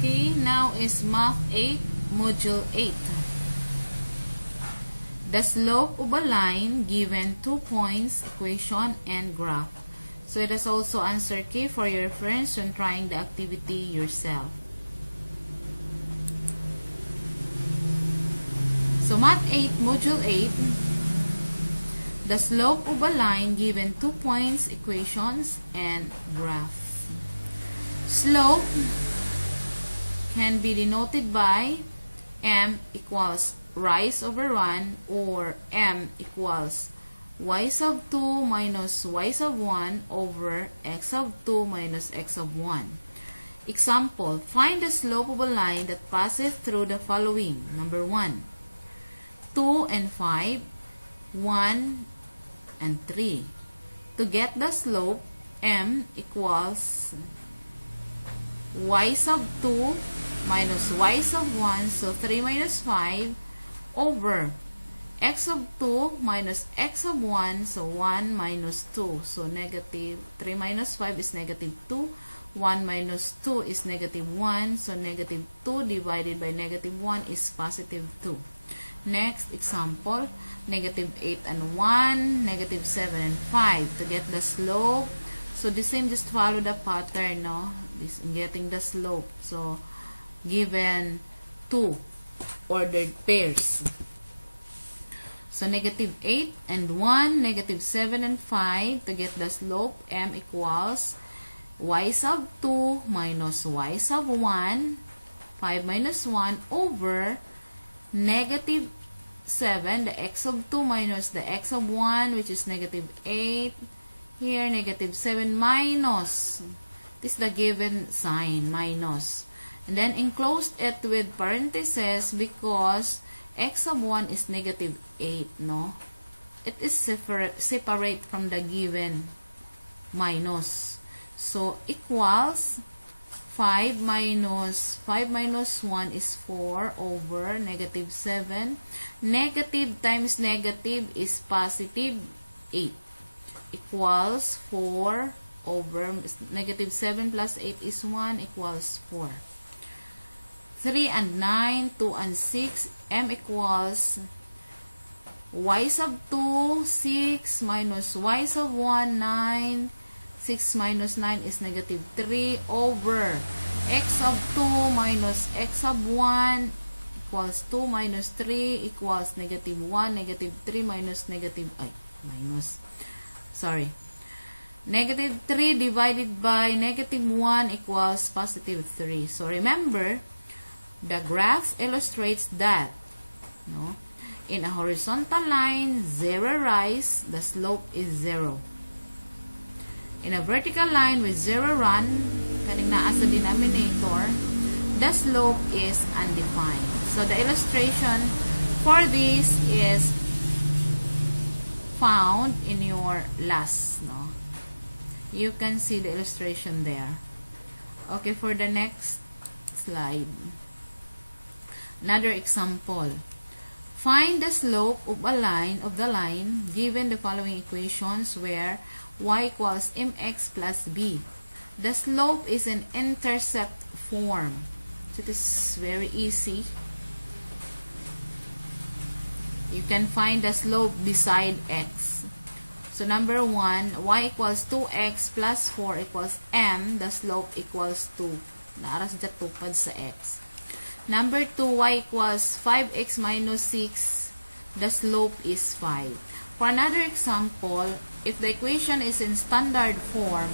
Okay, now is Math 8, Module 8. The slope of a line given 2 points, equation, and graph. So it is also answer key for your reference when trying the activity yourself. So Math 8, Module 8. The slope of a line given 2 points, equations, and graph. Slope can be denoted by m equals rise over run, or m equals y sub 2 minus y sub 1 over x sub 2 minus x sub 1. Example, find the slope of a line that passes through the following. Number 1, 2 and 5, 1 and 3. To get the slope, m equals y sub 2 minus y sub 1, so 3 minus 5, over x sub 2 minus x sub 1, so 1 minus 2, so negative 3 minus 5 is negative 2, 1 minus 2 is negative 1, so negative 2 divided by negative 1 is positive 2. Next example, negative 8 and 1, negative 7 and 5. To get the slope, so the same, just follow the pattern, no? This getting the slope. So given 2 ordered pairs. So negative 8 and 1, negative 7 and 5. To get the slope, m equals y sub 2 minus y sub 1, 5 minus 1, over negative 7, the x sub 2 minus the x sub 1, which is negative 8. Here, negative 7 minus, this is the given sign, minus. And then enclosed it with parentheses because x sub 1 is negative 8, no? It is separate from the given minus. So, equals 5 minus 1 is 4 over negative 7. Negative times negative is positive 8. Equals 4 over negative 7 plus 8 is 1 equals 4. 3 and 9, 2 and 6, m equals y sub 2, 6 minus y sub 1, 9. 6 minus 9 is negative 3 over x sub 2 minus x sub 1 equals 2 minus 3 equals negative 1, negative 3 minus negative, negative 3 divided by negative 1 equals positive 3. So remember, the graph illustrates that, no? In a horizontal line, 0 rise, the slope is 0. In a vertical line with 0 run, kaning naa sa denominator, the slope is undefined. So the illustration for this is found in your last, no? You can see the illustration there. Okay, for the next slide. Another example. Find the slope of a line given the following equations where y equals mx plus b. The slope is an intercept form. So it is very easy. You can find the slope beside x. So number 1, y equals 2x plus 4 equals m. The slope equals 2. Naaras dyan tupad sa x. Number 2, y equals 5x minus 6. The slope is 5. For another example, if the equation is in standard form,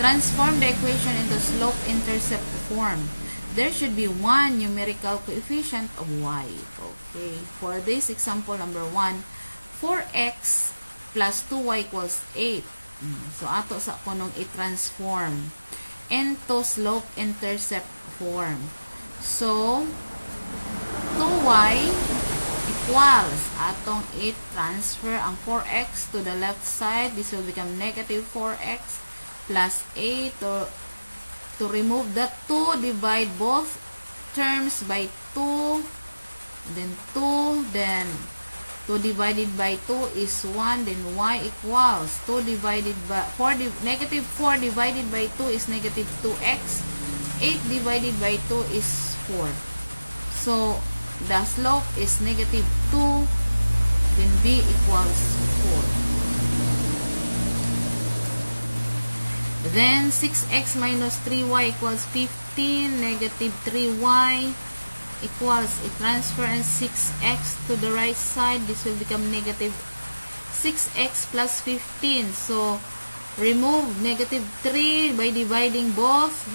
transform the equation into slope-intercept form. There should be one numerical coefficient of y. Okay. For this example, number 1, 4x plus 2y equals 8. So, ato sa kunong i-transform into slope-intercept form. So, 2y equals, atong i-transfer ang 4x to the left side. This will become negative 4x plus 8. To remove the 2, divide both terms by 2. Then 2. Then 2 divided by 2 is 1. Then y equals 2 divided by negative 4 divided by 2 is negative 2x 8 divided by 2 is 4. So, the slope is negative 2, then b equals 4. Then, 6x minus 3y equals 15, negative 3y equals, transfer and 6x to the right side. This will become negative 6x plus 15. So, remove negative 3 by dividing both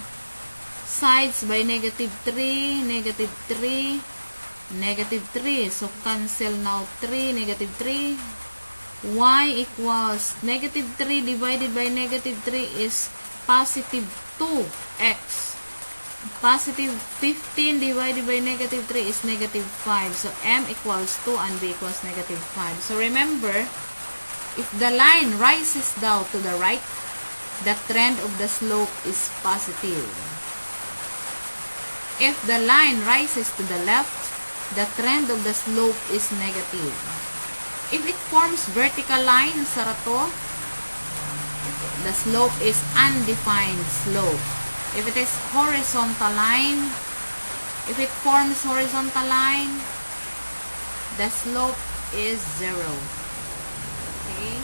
sides by negative 3, negative 3, negative 3. So, cancel now 3, negative 3. Y equals negative 3 divided by negative 3 is positive 2x. Positive 15 divided by negative 3 is negative 5. So, m equals 2 and b equals negative 5. So, remember, if the line rises down to the right, the trend of the slope is positive. If the line rises to the left, the trend of the slope is negative. If it forms vertical line sa rato, the slope is undefined slope. If it is horizontal line, if it forms horizontal line, the slope is 0. Okay?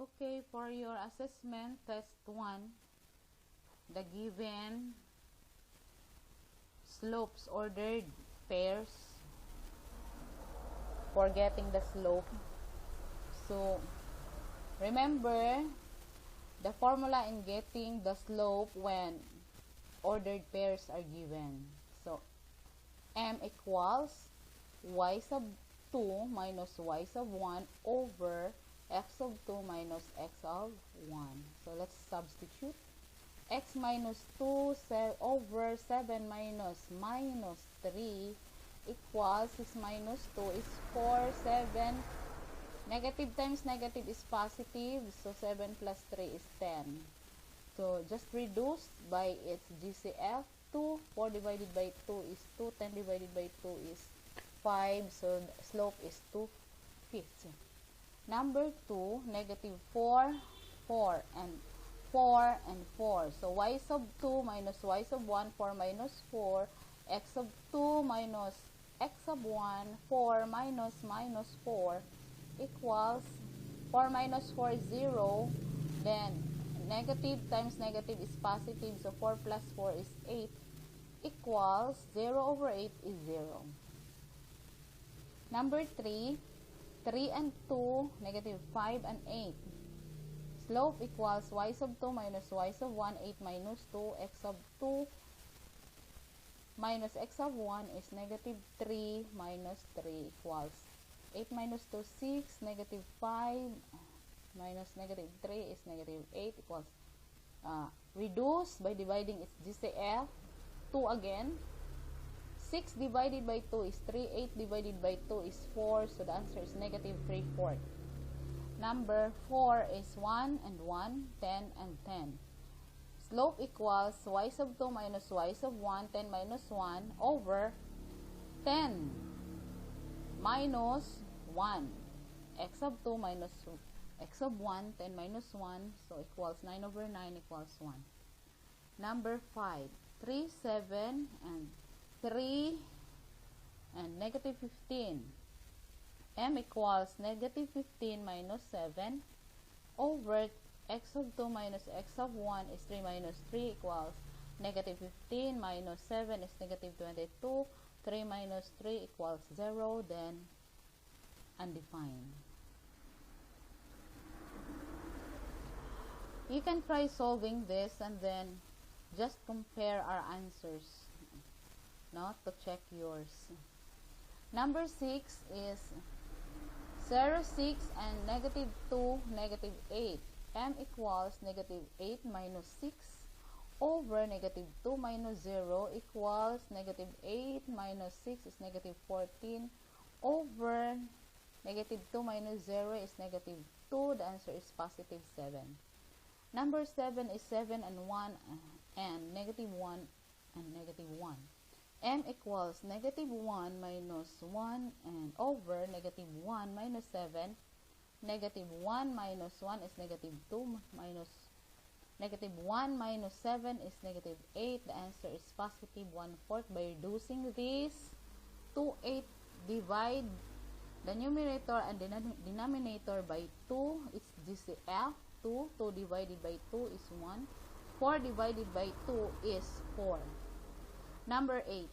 Okay, for your assessment, test 1, the given slopes ordered pairs for getting the slope. So, remember the formula in getting the slope when ordered pairs are given. So, m equals y sub 2 minus y sub 1 over x of 2 minus x of 1. So, let's substitute. X minus 2 over 7 minus 3 equals, 6 minus 2 is 4, 7. Negative times negative is positive, so 7 plus 3 is 10. So, just reduce by its GCF. 2, 4 divided by 2 is 2, 10 divided by 2 is 5, so the slope is 2/5. Number 2, negative 4, 4, and 4, and 4. So, y sub 2 minus y sub 1, 4 minus 4, x sub 2 minus x sub 1, 4 minus minus 4, equals 4 minus 4 is 0. Then, negative times negative is positive, so 4 plus 4 is 8, equals 0 over 8 is 0. Number 3, 3 and 2, negative 5 and 8. Slope equals y sub 2 minus y sub 1, 8 minus 2, x sub 2 minus x sub 1 is negative 3 minus 3 equals 8 minus 2, 6, negative 5 minus negative 3 is negative 8 equals, reduce by dividing its GCF, 2 again. 6 divided by 2 is 3, 8 divided by 2 is 4, so the answer is negative 3/4. Number 4 is 1 and 1, 10 and 10. Slope equals y sub 2 minus y sub 1, 10 minus 1 over 10 minus 1. X sub 2 minus x sub 1, 10 minus 1, so equals 9 over 9 equals 1. Number 5, 3, 7, and 3, and negative 15. M equals negative 15 minus 7 over x of 2 minus x of 1 is 3 minus 3 equals negative 15 minus 7 is negative 22. 3 minus 3 equals 0, then undefined. You can try solving this and then just compare our answers, not to check yours. Number 6 is 0, 6, and negative 2, negative 8. M equals negative 8 minus 6 over negative 2 minus 0 equals negative 8 minus 6 is negative 14 over negative 2 minus 0 is negative 2. The answer is positive 7. Number 7 is 7 and 1 and negative 1 and negative 1. M equals negative 1 minus 1 and over negative 1 minus 7. Negative 1 minus 1 is negative 2 minus Negative 1 minus 7 is negative 8. The answer is positive 1/4. By reducing this to 8, divide the numerator and denominator by 2. It's GCF. 2 divided by 2 is 1. 4 divided by 2 is 4. Number 8.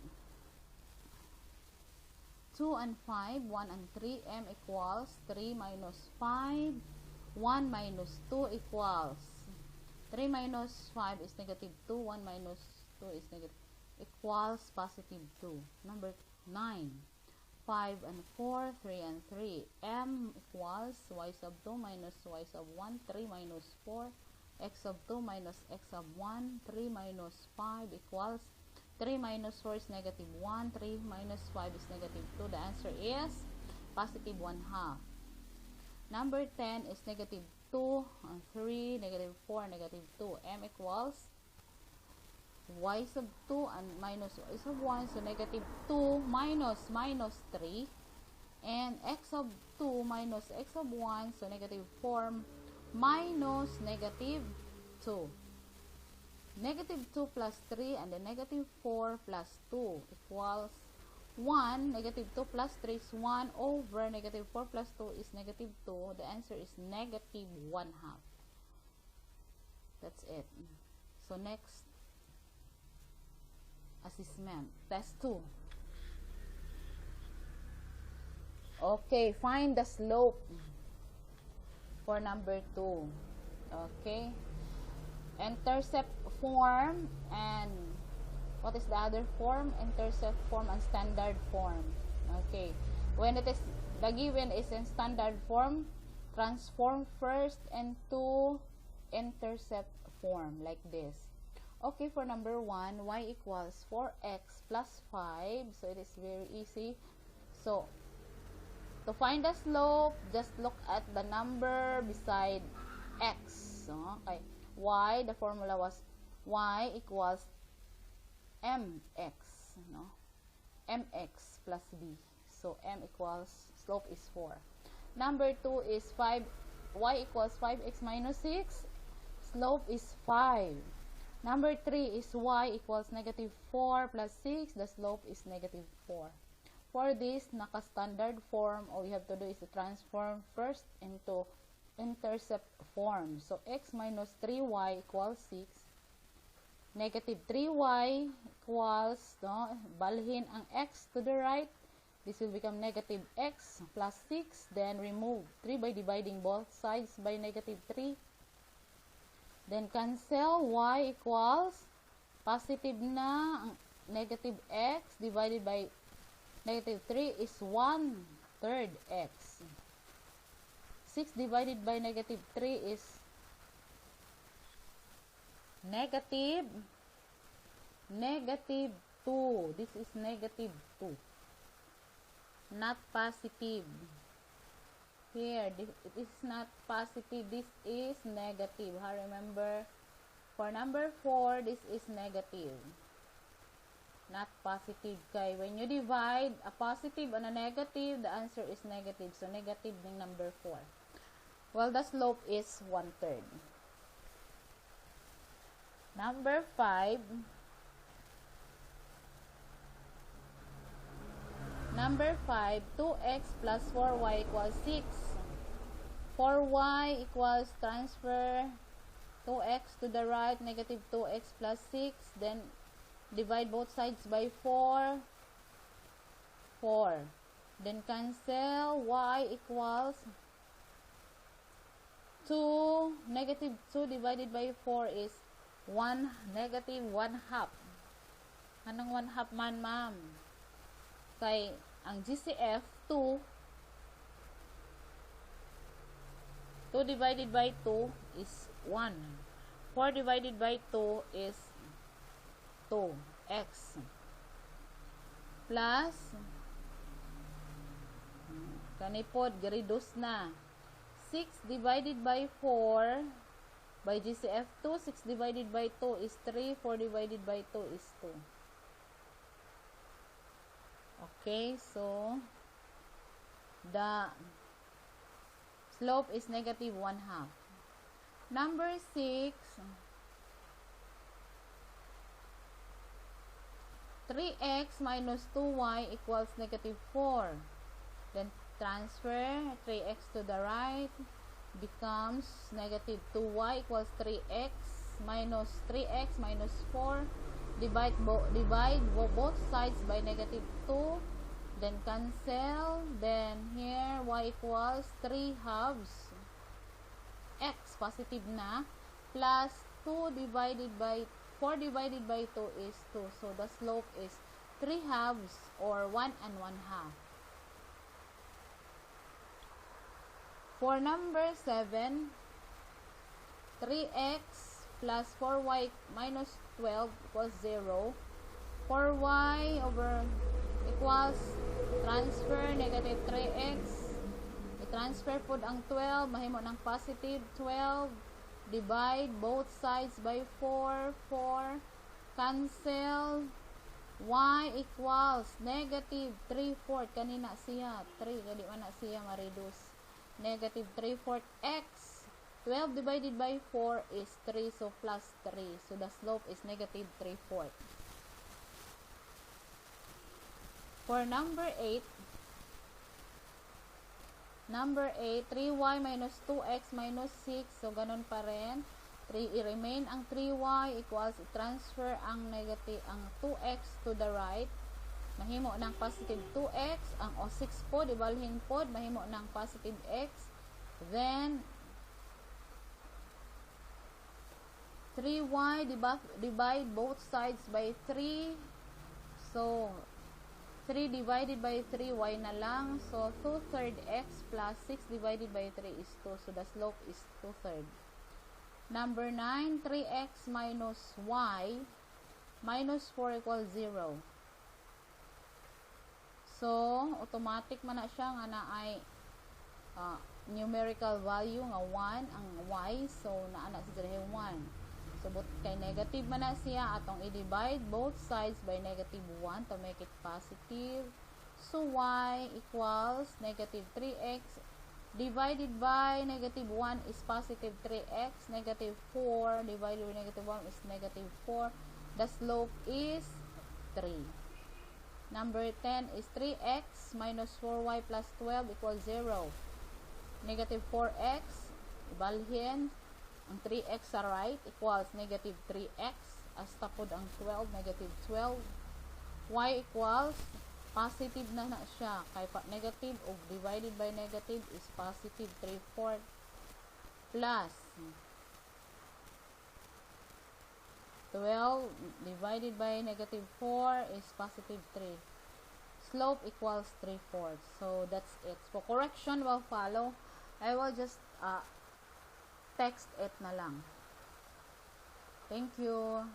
2 and 5, 1 and 3, m equals 3 minus 5, 1 minus 2 equals 3 minus 5 is negative 2, 1 minus 2 is negative, equals positive 2. Number 9. 5 and 4, 3 and 3. M equals y sub 2 minus y sub 1, 3 minus 4, x sub 2 minus x sub 1, 3 minus 5 equals 3 minus 4 is negative 1, 3 minus 5 is negative 2. The answer is positive 1/2. Number 10 is negative 2 and 3, negative 4, negative 2. M equals y sub 2 and minus y sub 1, so negative 2 minus 3, and x sub 2 minus x sub 1, so negative 4 minus negative 2. Negative 2 plus 3 and then negative 4 plus 2 equals 1. Negative 2 plus 3 is 1 over negative 4 plus 2 is negative 2. The answer is negative 1/2. That's it. So next assessment, test 2. Okay, find the slope for number 2. Okay, intercept form, and what is the other form? Intercept form and standard form. Okay, when it is the given is in standard form, transform first into intercept form like this. Okay, for number 1, y equals 4x plus 5. So it is very easy. So to find the slope, just look at the number beside x. Okay, y, the formula was y equals mx, no? mx plus b. So m equals, slope is 4. Number 2 is 5, y equals 5x minus 6. Slope is 5. Number 3 is y equals negative 4 plus 6. The slope is negative 4. For this, naka-standard form, all you have to do is to transform first into intercept form. So, x minus 3y equals 6. Negative 3y equals, no, balhin ang x to the right. This will become negative x plus 6. Then, remove 3 by dividing both sides by negative 3. Then, cancel y equals positive na, negative x divided by negative 3 is 1/3 x. 6 divided by negative 3 is negative 2. This is negative 2. Not positive. Here, it is not positive. This is negative. Remember, for number 4, this is negative. Not positive. Kay when you divide a positive and a negative, the answer is negative. So, negative ng number 4. Well, the slope is 1/3. Number 5. Number 5, 2x plus 4y equals 6. 4y equals transfer 2x to the right, negative 2x plus 6. Then, divide both sides by 4. 4. Then, cancel. Y equals 2. Negative 2 divided by 4 is 1, negative 1/2. Anong 1/2 man, ma'am? Kay, ang GCF, 2. 2 divided by 2 is 1. 4 divided by 2 is 2. X. Plus, kanipod, reduce na. 6 divided by 4, by GCF 2, 6 divided by 2 is 3. 4 divided by 2 is 2. Okay, so the slope is negative 1/2. Number 6, 3x minus 2y equals negative 4. Then transfer 3x to the right, becomes negative 2y equals 3x minus 4. Divide both sides by negative 2. Then cancel. Then here y equals 3 halves. X positive na. Plus 4 divided by 2 is 2. So the slope is 3 halves or 1 and 1 half. For number 7, 3x plus 4y minus 12 equals 0. 4y over equals transfer negative 3x. I-transfer po ang 12, mahimo ng positive 12. Divide both sides by 4. Cancel. Y equals negative 3/4. Kanina siya 3, gali man na siya ma-reduce. Negative 3/4 x. 12 divided by 4 is 3, so plus 3. So the slope is negative 3/4. For number 8, 3y minus 2x minus 6. So ganun pa rin. I-remain ang 3y equals i-transfer ang negative ang 2x to the right. Mahimo ng positive 2x, ang 6 po, dibalhin po, mahimo ng positive x. Then, 3y, divide both sides by 3. So, 3 divided by 3, y na lang. So, 2/3 x plus 6 divided by 3 is 2. So, the slope is 2/3. Number 9, 3x minus y minus 4 equals 0. So, automatic man na siya nga na ay numerical value nga 1 ang y. So, naana sa 1. So, but kay negative man na siya, atong i-divide both sides by negative 1 to make it positive. So, y equals negative 3x divided by negative 1 is positive 3x. Negative 4 divided by negative 1 is negative 4. The slope is 3. Number 10 is 3x minus 4y plus 12 equals 0. Negative 4x, ibalhin ang 3x sa right equals negative 3x. As tapod ang 12, negative 12. Y equals, positive na siya. Kaya negative o divided by negative is positive 3/4 plus 12 divided by negative 4 is positive 3. Slope equals 3/4. So, that's it. So, correction will follow. I will just text it na lang. Thank you.